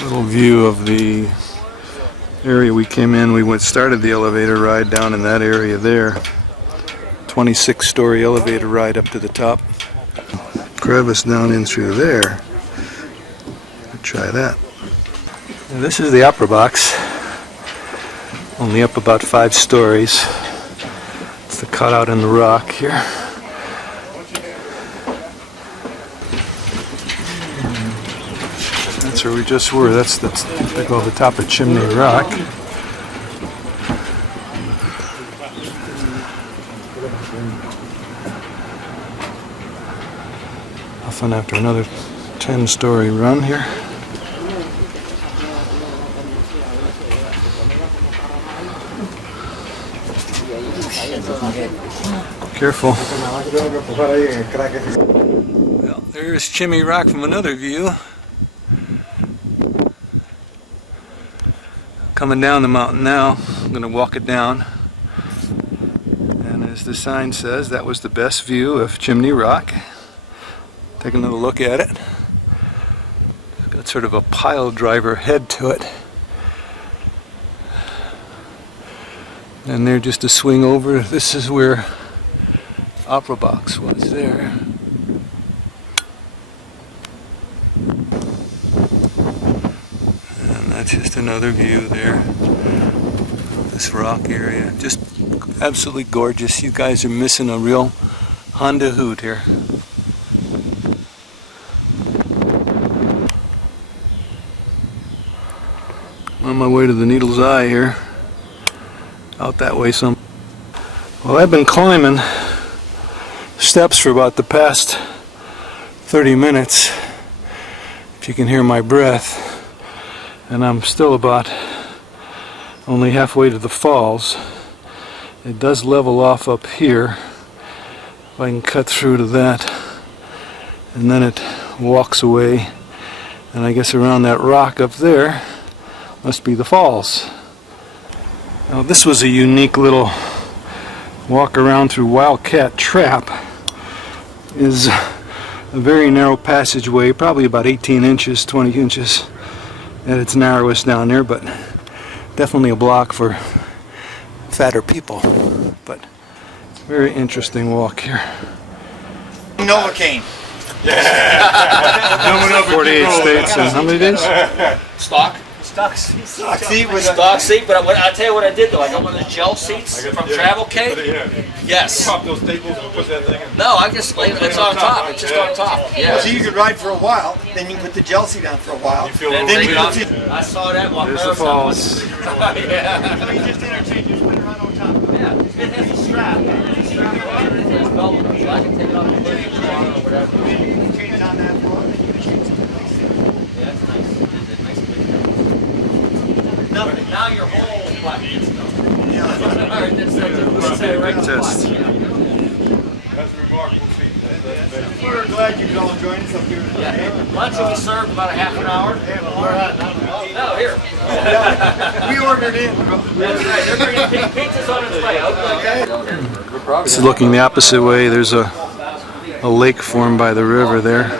Little view of the area we came in. We started the elevator ride down in that area there. 26-story elevator ride up to the top. Crevice down in through there. Try that. Now this is the upper box. Only up about 5 stories. It's the cutout in the rock here. That's where we just were. That's they call the top of Chimney Rock. Often after another 10-story run here. Careful. Well, there's Chimney Rock from another view. Coming down the mountain now. I'm going to walk it down. And as the sign says, that was the best view of Chimney Rock. Take another look at it. It's got sort of a pile driver head to it. And there, just to swing over, this is where Opera Box was there. And that's just another view there. This rock area, just absolutely gorgeous. You guys are missing a real Honda Hoot here. On my way to the Needle's Eye here. Out that way some. Well, I've been climbing steps for about the past 30 minutes, if you can hear my breath, and I'm still about only halfway to the falls. It does level off up here, if I can cut through to that, and then it walks away, and I guess around that rock up there must be the falls. Now this was a unique little walk around through Wildcat Trap. Is a very narrow passageway, probably about 18 inches, 20 inches at its narrowest down there, but definitely a block for fatter people. But very interesting walk here. Novocaine. Yeah. 48 states and how many days? Stock seat, but I'll tell you what I did though. I got one of those gel seats from Travel Cake. Yes. Pop those staples and put that thing in. No, I just laid it. It's on top. It's just on top. Yeah. So you could ride for a while, then you can put the gel seat on for a while. I saw that one. There's the falls. Yeah. So you just interchange, just put it right on top. Yeah. It has a strap. It's velvet, so I can take it off the lid or whatever. You can change on that floor, then you can change someplace. Yeah, that's nice. It's nice and big. Nothing. Now your whole butt gets done. Yeah. Big test. That's a remarkable feat. We're glad you could all join us up here today. Yeah. Lunch will be served about a half an hour. No, here. We ordered in. That's right. They're bringing pizzas on its way. Okay. This is looking the opposite way. There's a lake formed by the river there.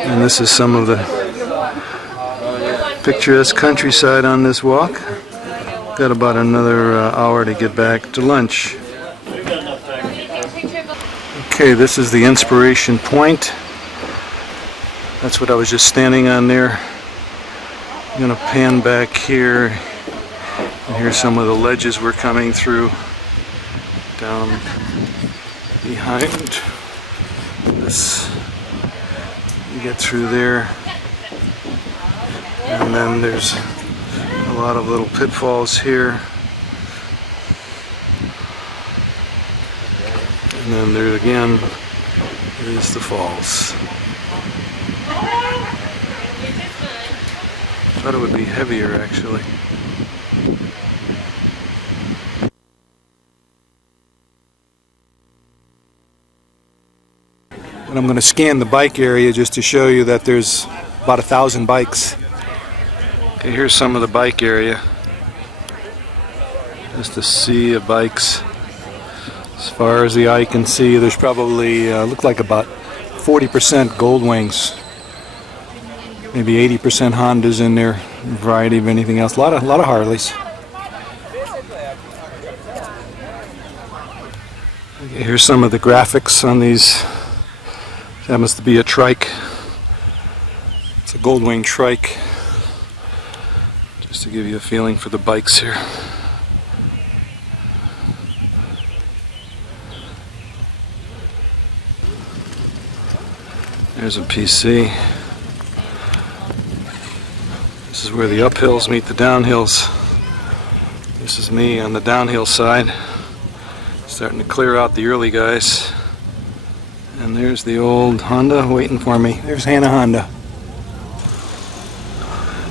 And this is some of the picturesque countryside on this walk. Got about another hour to get back to lunch. Okay, this is the Inspiration Point. That's what I was just standing on there. I'm going to pan back here. And here's some of the ledges we're coming through. Down behind this. You get through there. And then there's a lot of little pitfalls here. And then there again is the falls. Thought it would be heavier actually. And I'm going to scan the bike area just to show you that there's about 1,000 bikes. Okay, here's some of the bike area. Just a sea of bikes. As far as the eye can see, there's probably look like about 40% Gold Wings. Maybe 80% Hondas in there. A variety of anything else. A lot of Harleys. Okay, here's some of the graphics on these. Happens to be a trike. It's a Gold Wing trike. Just to give you a feeling for the bikes here. There's a PC. This is where the uphills meet the downhills. This is me on the downhill side. Starting to clear out the early guys. And there's the old Honda waiting for me. There's Hannah Honda.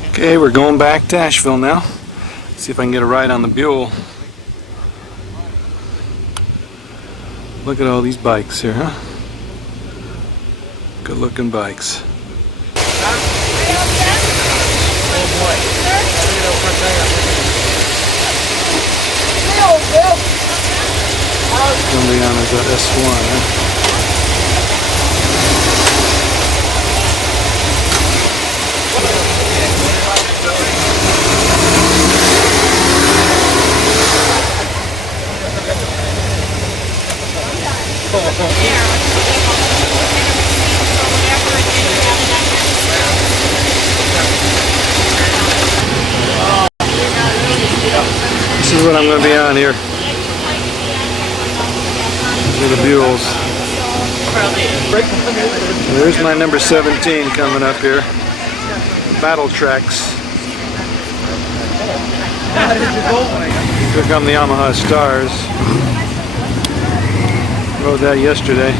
Okay, we're going back to Asheville now. See if I can get a ride on the Buell. Look at all these bikes here, huh? Good looking bikes. Somebody on is a S1, huh? This is what I'm going to be on here. These are the Buells. There's my number 17 coming up here. Battle Tracks. Here come the Yamaha Stars. Rode that yesterday.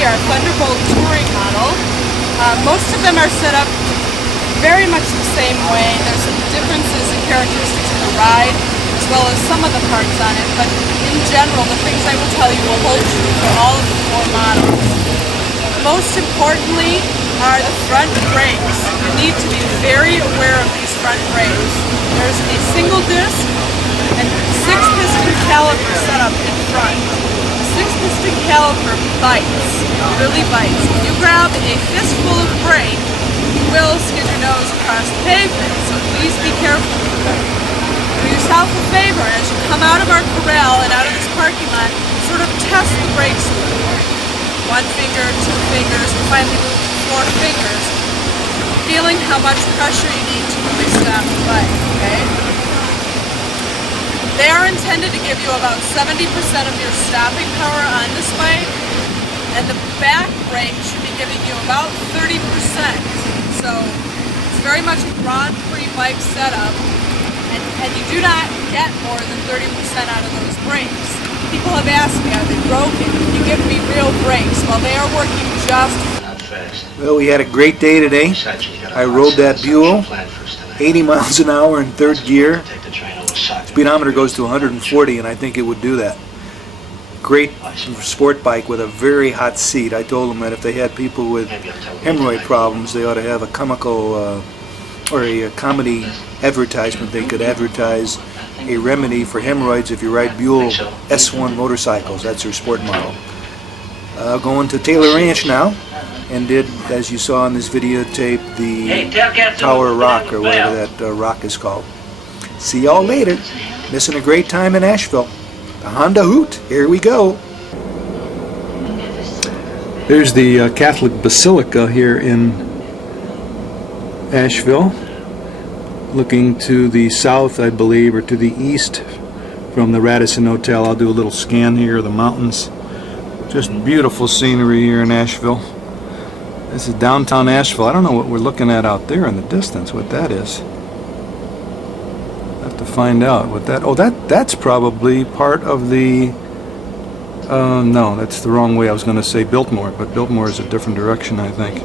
Our Thunderbolt touring model. Most of them are set up very much the same way. There's some differences in characteristics of the ride as well as some of the parts on it, but in general the things I will tell you will hold true for all of the four models. Most importantly are the front brakes. You need to be very aware of these front brakes. There's a single disc and 6-piston caliper set up in front. 6-piston caliper bites, really bites. If you grab a fistful of brake, you will skid your nose across the pavement, so please be careful. Do yourself a favor as you come out of our corral and out of this parking lot, sort of test the brakes a little bit. 1 finger, 2 fingers, and finally 4 fingers, feeling how much pressure you need to really stop the bike, okay? They are intended to give you about 70% of your stopping power on this bike, and the back brake should be giving you about 30%. So it's very much a Grand Prix bike setup, and you do not get more than 30% out of those brakes. People have asked me, are they broken? Can you give me real brakes? Well, they are working just fine. Well, we had a great day today. I rode that Buell, 80 miles an hour in 3rd gear. Speedometer goes to 140, and I think it would do that. Great sport bike with a very hot seat. I told them that if they had people with hemorrhoid problems, they ought to have a comical or a comedy advertisement. They could advertise a remedy for hemorrhoids if you ride Buell S1 motorcycles. That's their sport model. Going to Taylor Ranch now, and did, as you saw in this videotape, the Tower Rock, or whatever that rock is called. See y'all later. Missing a great time in Asheville. The Honda Hoot. Here we go. There's the Catholic Basilica here in Asheville. Looking to the south, I believe, or to the east from the Radisson Hotel. I'll do a little scan here of the mountains. Just beautiful scenery here in Asheville. This is downtown Asheville. I don't know what we're looking at out there in the distance, what that is. Have to find out what that. Oh, that's probably part of the. No, that's the wrong way. I was going to say Biltmore, but Biltmore is a different direction, I think.